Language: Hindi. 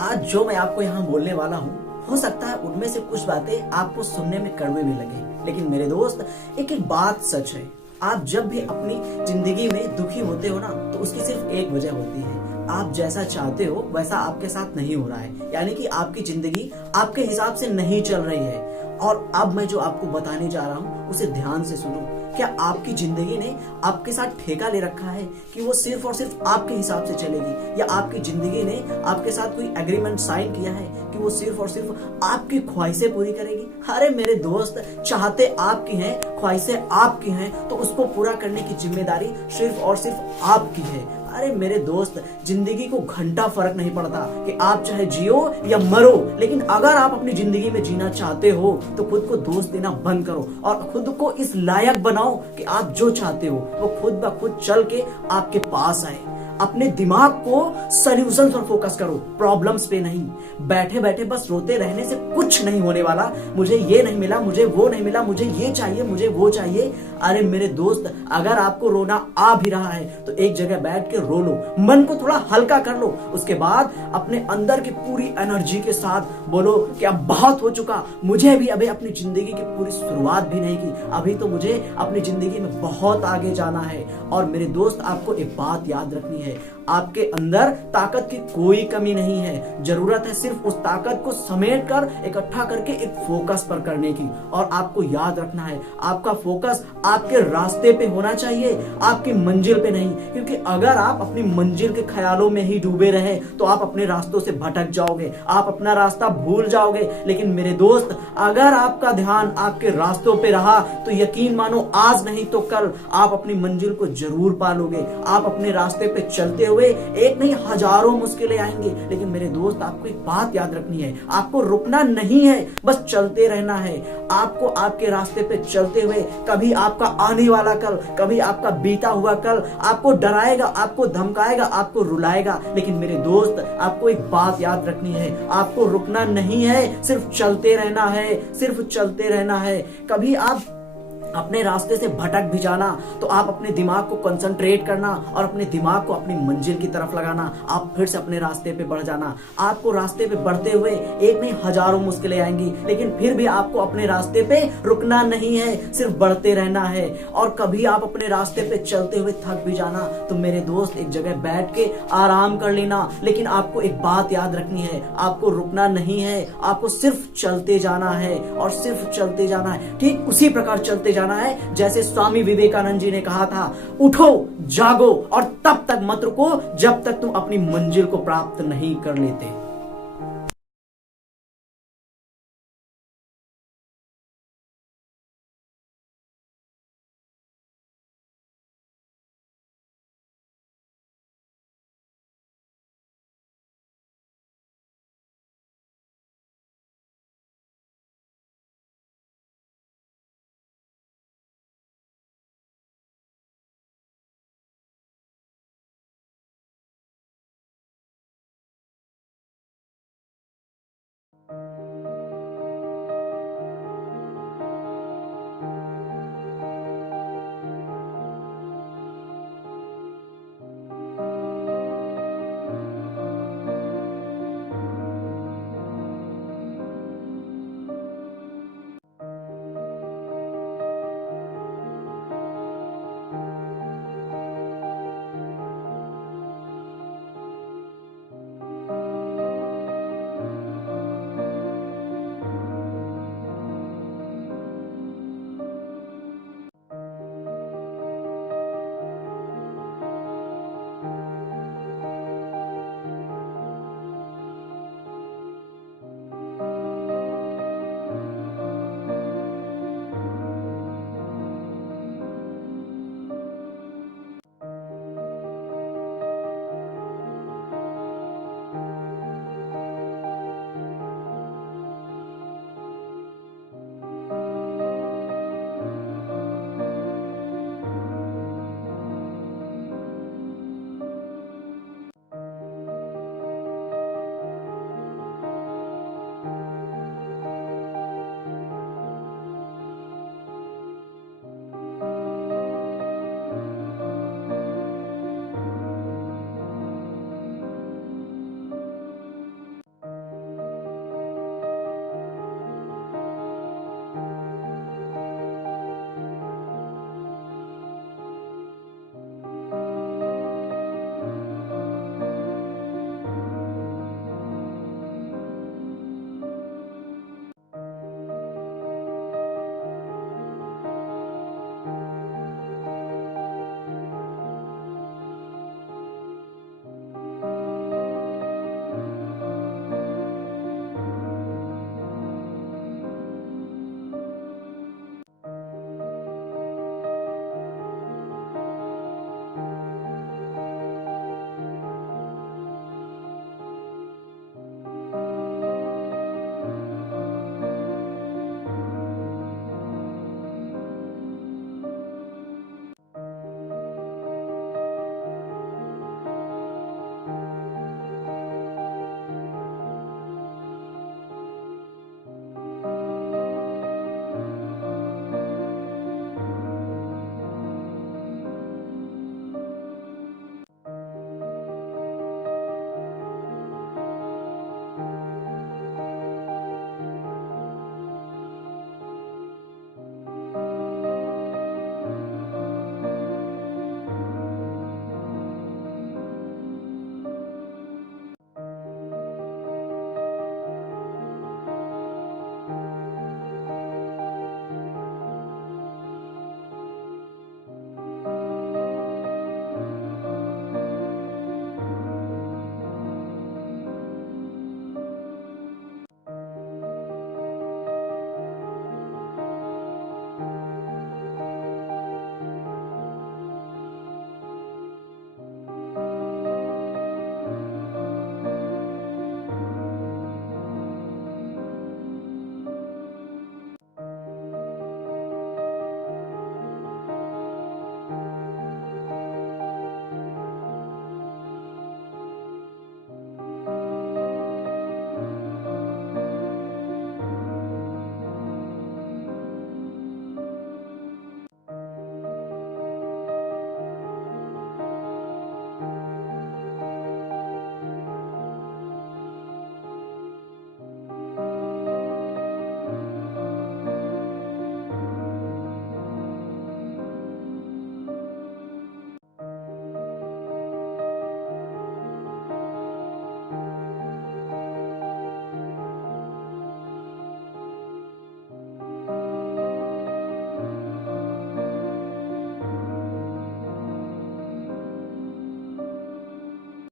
आज जो मैं आपको यहाँ बोलने वाला हूँ, हो सकता है उनमें से कुछ बातें आपको सुनने में कड़वे भी लगे, लेकिन मेरे दोस्त एक एक बात सच है। आप जब भी अपनी जिंदगी में दुखी होते हो ना, तो उसकी सिर्फ एक वजह होती है, आप जैसा चाहते हो वैसा आपके साथ नहीं हो रहा है, यानी कि आपकी जिंदगी आपके हिसाब से नहीं चल रही है। और अब मैं जो आपको बताने जा रहा हूँ उसे ध्यान से सुनो। क्या आपकी जिंदगी ने आपके साथ ठेका ले रखा है कि वो सिर्फ और सिर्फ आपके हिसाब से चलेगी, या आपकी जिंदगी ने आपके साथ कोई एग्रीमेंट साइन किया है कि वो सिर्फ और सिर्फ आपकी ख्वाहिशें पूरी करेगी? अरे मेरे दोस्त, चाहते आपकी हैं, ख्वाहिशें आपकी हैं, तो उसको पूरा करने की जिम्मेदारी सिर्फ और सिर्फ आपकी है। अरे मेरे दोस्त, जिंदगी को घंटा फर्क नहीं पड़ता कि आप चाहे जियो या मरो, लेकिन अगर आप अपनी जिंदगी में जीना चाहते हो तो खुद को दोष देना बंद करो और खुद को इस लायक बनाओ कि आप जो चाहते हो वो खुद ब खुद चल के आपके पास आए। अपने दिमाग को सॉल्यूशन पर फोकस करो, प्रॉब्लम्स पे नहीं। बैठे बैठे बस रोते रहने से कुछ नहीं होने वाला। मुझे ये नहीं मिला, मुझे वो नहीं मिला, मुझे ये चाहिए, मुझे वो चाहिए। अरे मेरे दोस्त, अगर आपको रोना आ भी रहा है तो एक जगह बैठ के रो लो, मन को थोड़ा हल्का कर लो। उसके बाद अपने अंदर की पूरी एनर्जी के साथ बोलो कि अब बहुत हो चुका, मुझे भी अभी अपनी जिंदगी की पूरी शुरुआत भी नहीं की, अभी तो मुझे अपनी जिंदगी में बहुत आगे जाना है। और मेरे दोस्त, आपको एक बात याद रखनी है, आपके अंदर ताकत की कोई कमी नहीं है। जरूरत है सिर्फ उस ताकत को समेट कर इकट्ठा करके एक फोकस पर करने की। और आपको याद रखना है, आपका फोकस आपके रास्ते पे होना चाहिए, आपकी मंजिल पे नहीं। क्योंकि अगर आप अपनी मंजिल के ख्यालों में ही डूबे रहे तो आप अपने रास्तों से भटक जाओगे, आप अपना रास्ता भूल जाओगे। लेकिन मेरे दोस्त, अगर आपका ध्यान आपके रास्तों पे रहा तो यकीन मानो आज नहीं तो कल आप अपनी मंजिल को जरूर पालोगे। आप अपने रास्ते पे चलते हुए एक नहीं हजारों मुश्किलें आएंगी, लेकिन मेरे दोस्त आपको एक बात याद रखनी है, आपको रुकना नहीं है, बस चलते रहना है। आपको आपके रास्ते पे चलते हुए कभी आपका आने वाला कल, कभी आपका बीता हुआ कल आपको डराएगा, आपको धमकाएगा, आपको रुलाएगा। लेकिन मेरे दोस्त, आपको एक बात याद रखनी है, आपको रुकना नहीं है, सिर्फ चलते रहना है, सिर्फ चलते रहना है। कभी आप अपने रास्ते से भटक भी जाना तो आप अपने दिमाग को कंसंट्रेट करना और अपने दिमाग को अपनी मंजिल की तरफ लगाना, आप फिर से अपने रास्ते पे बढ़ जाना। आपको रास्ते पे बढ़ते हुए एक नहीं हजारों मुश्किलें आएंगी, लेकिन फिर भी आपको अपने रास्ते पे रुकना नहीं है, सिर्फ बढ़ते रहना है। और कभी आप अपने रास्ते पे चलते हुए थक भी जाना तो मेरे दोस्त, एक जगह बैठ के आराम कर लेना। लेकिन आपको एक बात याद रखनी है, आपको रुकना नहीं है, आपको सिर्फ चलते जाना है और सिर्फ चलते जाना है। ठीक उसी प्रकार चलते जाना है जैसे स्वामी विवेकानंद जी ने कहा था, उठो, जागो और तब तक मत रुको जब तक तुम अपनी मंजिल को प्राप्त नहीं कर लेते।